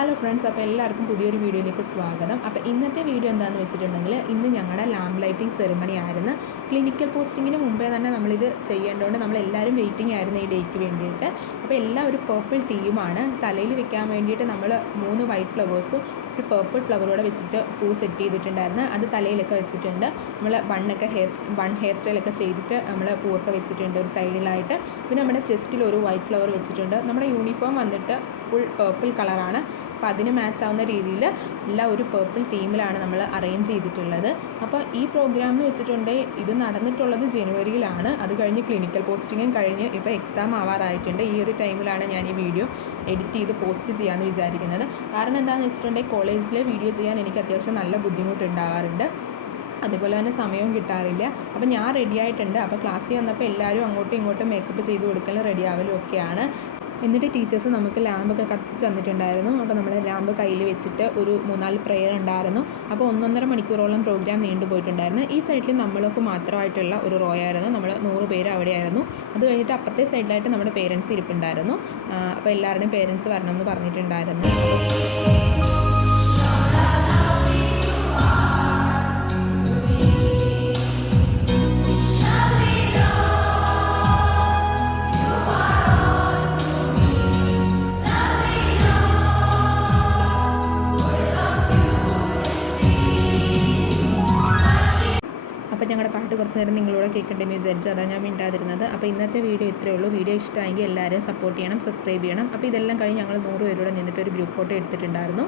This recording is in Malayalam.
ഹലോ ഫ്രണ്ട്സ്, അപ്പോൾ എല്ലാവർക്കും പുതിയൊരു വീഡിയോയിലേക്ക് സ്വാഗതം. അപ്പോൾ ഇന്നത്തെ വീഡിയോ എന്താണെന്ന് വെച്ചിട്ടുണ്ടെങ്കിൽ, ഇന്ന് ഞങ്ങളുടെ ലാമ്പ് ലൈറ്റിംഗ് സെറിമണി ആയിരുന്നു. ക്ലിനിക്കൽ പോസ്റ്റിങ്ങിന് മുമ്പേ തന്നെ നമ്മളിത് ചെയ്യേണ്ടതുകൊണ്ട് നമ്മളെല്ലാവരും വെയിറ്റിംഗ് ആയിരുന്നു ഈ ഡേയ്ക്ക് വേണ്ടിയിട്ട്. അപ്പോൾ എല്ലാം ഒരു പേർപ്പിൾ തീമാണ്. തലയിൽ വെക്കാൻ വേണ്ടിയിട്ട് നമ്മൾ 3 വൈറ്റ് ഫ്ലവേഴ്സും ഒരു പേർപ്പിൾ ഫ്ലവറോടെ വെച്ചിട്ട് പൂ സെറ്റ് ചെയ്തിട്ടുണ്ടായിരുന്നു. അത് തലയിലൊക്കെ വെച്ചിട്ടുണ്ട്. നമ്മൾ ബൺ ഹെയർ സ്റ്റൈലൊക്കെ ചെയ്തിട്ട് നമ്മൾ പൂവൊക്കെ വെച്ചിട്ടുണ്ട് ഒരു സൈഡിലായിട്ട്. പിന്നെ നമ്മുടെ ചെസ്റ്റിൽ ഒരു വൈറ്റ് ഫ്ലവർ വെച്ചിട്ടുണ്ട്. നമ്മുടെ യൂണിഫോം വന്നിട്ട് ഫുൾ പേർപ്പിൾ കളറാണ്. അപ്പോൾ അതിന് മാച്ച് ആവുന്ന രീതിയിൽ എല്ലാം ഒരു പേർപ്പിൾ തീമിലാണ് നമ്മൾ അറേഞ്ച് ചെയ്തിട്ടുള്ളത്. അപ്പോൾ ഈ പ്രോഗ്രാം വെച്ചിട്ടുണ്ടെങ്കിൽ ഇത് നടന്നിട്ടുള്ളത് ജനുവരിയിലാണ്. അത് കഴിഞ്ഞ് ക്ലിനിക്കൽ പോസ്റ്റിങ്ങും കഴിഞ്ഞ് ഇപ്പോൾ എക്സാം ആവാറായിട്ടുണ്ട്. ഈ ഒരു ടൈമിലാണ് ഞാൻ ഈ വീഡിയോ എഡിറ്റ് ചെയ്ത് പോസ്റ്റ് ചെയ്യാമെന്ന് വിചാരിക്കുന്നത്. കാരണം എന്താണെന്ന് വെച്ചിട്ടുണ്ടെങ്കിൽ കോളേജിലെ വീഡിയോ ചെയ്യാൻ എനിക്ക് അത്യാവശ്യം നല്ല ബുദ്ധിമുട്ടുണ്ടാവാറുണ്ട്. അതുപോലെ തന്നെ സമയവും കിട്ടാറില്ല. അപ്പോൾ ഞാൻ റെഡി ആയിട്ടുണ്ട്. അപ്പോൾ ക്ലാസ്സിൽ വന്നപ്പോൾ എല്ലാവരും അങ്ങോട്ടും ഇങ്ങോട്ടും മേക്കപ്പ് ചെയ്ത് കൊടുക്കലും റെഡി ആവലും ഒക്കെയാണ്. എന്നിട്ട് ടീച്ചേഴ്സ് നമുക്ക് ലാമ്പൊക്കെ കത്തിച്ച് തന്നിട്ടുണ്ടായിരുന്നു. അപ്പോൾ നമ്മൾ ലാമ്പ് കയ്യിൽ വെച്ചിട്ട് ഒരു 3-4 പ്രെയർ ഉണ്ടായിരുന്നു. അപ്പോൾ 1-1.5 മണിക്കൂറോളം പ്രോഗ്രാം നീണ്ടുപോയിട്ടുണ്ടായിരുന്നു. ഈ സൈഡിൽ നമ്മൾക്ക് മാത്രമായിട്ടുള്ള ഒരു റോ ആയിരുന്നു. നമ്മൾ 100 പേര് അവിടെയായിരുന്നു. അത് കഴിഞ്ഞിട്ട് അപ്പുറത്തെ സൈഡിലായിട്ട് നമ്മുടെ പേരൻസ് ഇരിപ്പുണ്ടായിരുന്നു. അപ്പോൾ എല്ലാവരുടെയും പേരൻസ് വരണമെന്ന് പറഞ്ഞിട്ടുണ്ടായിരുന്നു. അപ്പോൾ ഞങ്ങളുടെ പാട്ട് കുറച്ച് നേരം നിങ്ങളോട് കേൾക്കണ്ടെന്ന് വിചാരിച്ചു, അതാണ് ഞാൻ മിണ്ടാതിരുന്നത്. അപ്പോൾ ഇന്നത്തെ വീഡിയോ ഇത്രയേ ഉള്ളൂ. വീഡിയോ ഇഷ്ടമായെങ്കിൽ എല്ലാവരും സപ്പോർട്ട് ചെയ്യണം, സബ്സ്ക്രൈബ് ചെയ്യണം. അപ്പോൾ ഇതെല്ലാം കഴിഞ്ഞ് ഞങ്ങൾ 100 പേരോടെ നിന്നിട്ട് ഒരു ഗ്രൂപ്പ് ഫോട്ടോ എടുത്തിട്ടുണ്ടായിരുന്നു.